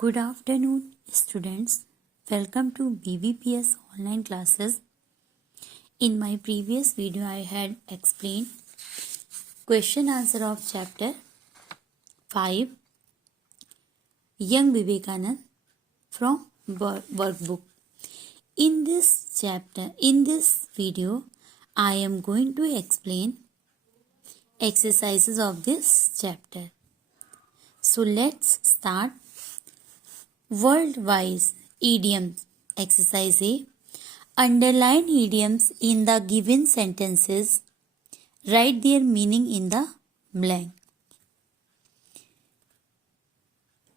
Good afternoon, students. Welcome to BBPS online classes. In my previous video, I had explained question answer of chapter 5, Young Vivekanand from workbook. In this video, I am going to explain exercises of this chapter. So let's start. World-wise idioms. Exercise A. Underline idioms in the given sentences. Write their meaning in the blank.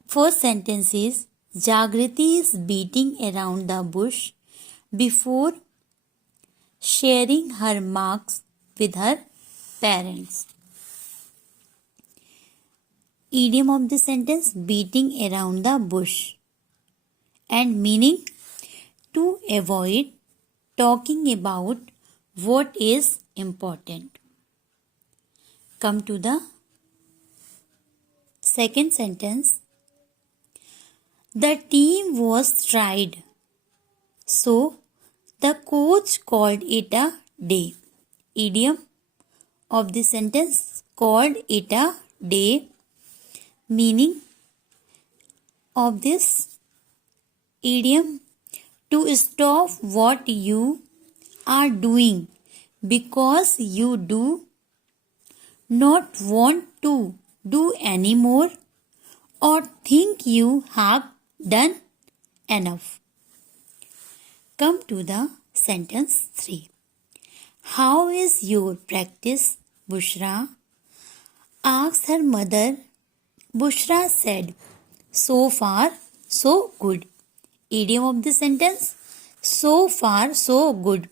First sentence is Jagriti is beating around the bush before sharing her marks with her parents. Idiom of the sentence, beating around the bush. And meaning, to avoid talking about what is important. Come to the second sentence. The team was tried, so the coach called it a day. Idiom of the sentence, called it a day. Meaning of this idiom, to stop what you are doing because you do not want to do anymore or think you have done enough. Come to the sentence 3. How is your practice, Bushra? Asked her mother. Bushra said, so far, so good. Idiom of the sentence, so far, so good.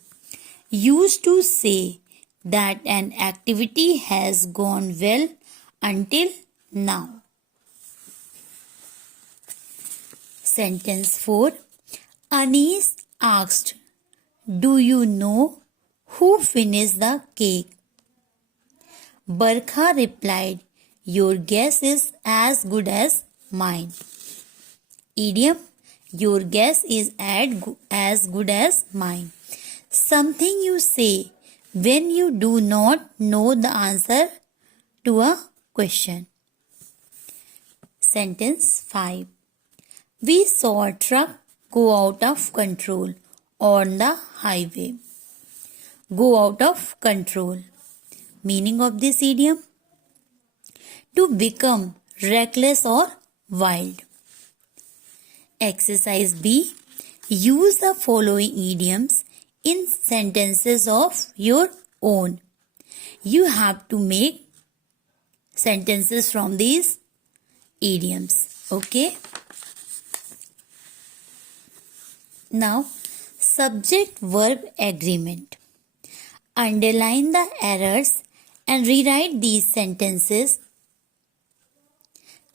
Used to say that an activity has gone well until now. Sentence 4. Anis asked, do you know who finished the cake? Barkha replied, your guess is as good as mine. Idiom, your guess is as good as mine. Something you say when you do not know the answer to a question. Sentence 5. We saw a truck go out of control on the highway. Go out of control. Meaning of this idiom, to become reckless or wild. Exercise B. Use the following idioms in sentences of your own. You have to make sentences from these idioms. Okay. Now, subject-verb agreement. Underline the errors and rewrite these sentences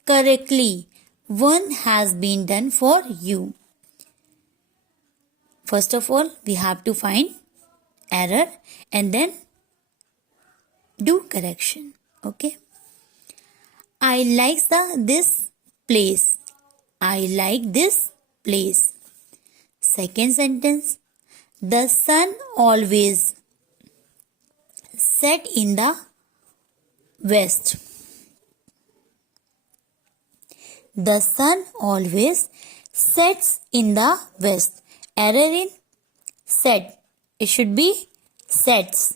correctly. One has been done for you. First of all, we have to find error and then do correction. Okay. I like this place. I like this place. Second sentence. The sun always set in the west. The sun always sets in the west. Error in set. It should be sets.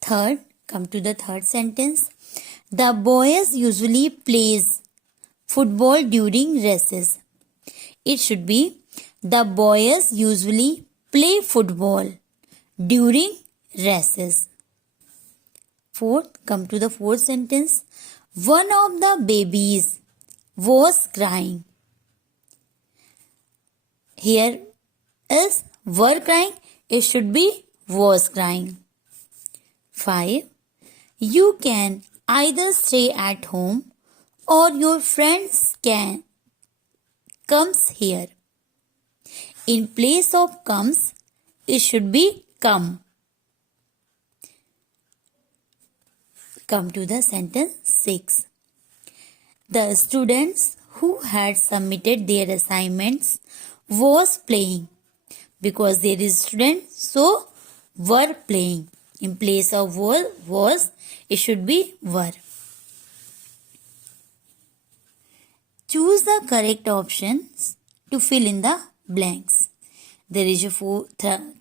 Third, come to the third sentence. The boys usually plays football during recess. It should be the boys usually play football during recess. Fourth, come to the fourth sentence. One of the babies was crying. Here is were crying. It should be was crying. 5. You can either stay at home or your friends can comes here. In place of comes, it should be come. Come to the sentence 6. The students who had submitted their assignments was playing. Because there is student, so were playing. In place of was, it should be were. Choose the correct options to fill in the blanks. There is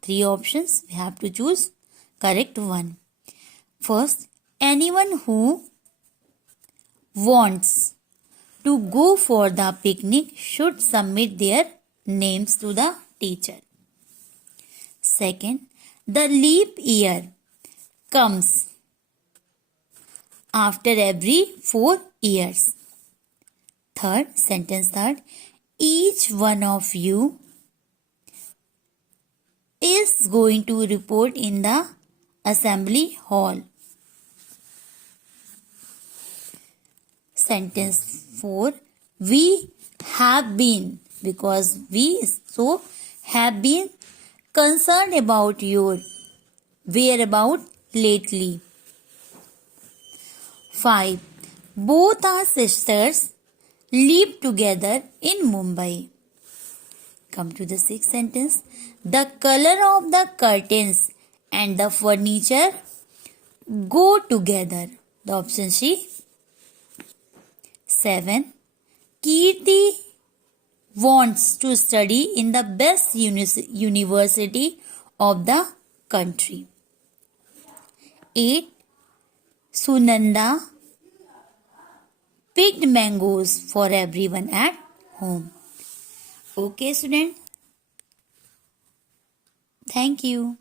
three options. We have to choose correct one. First, anyone who wants to go for the picnic should submit their names to the teacher. Second, the leap year comes after every 4 years. Third, each one of you is going to report in the assembly hall. Sentence 4, we have been, because we so have been concerned about your whereabouts lately. 5, both our sisters live together in Mumbai. Come to the sixth sentence. The color of the curtains and the furniture go together. The option C. 7. Kirti wants to study in the best university of the country. 8. Sunanda picked mangoes for everyone at home. Okay, student. Thank you.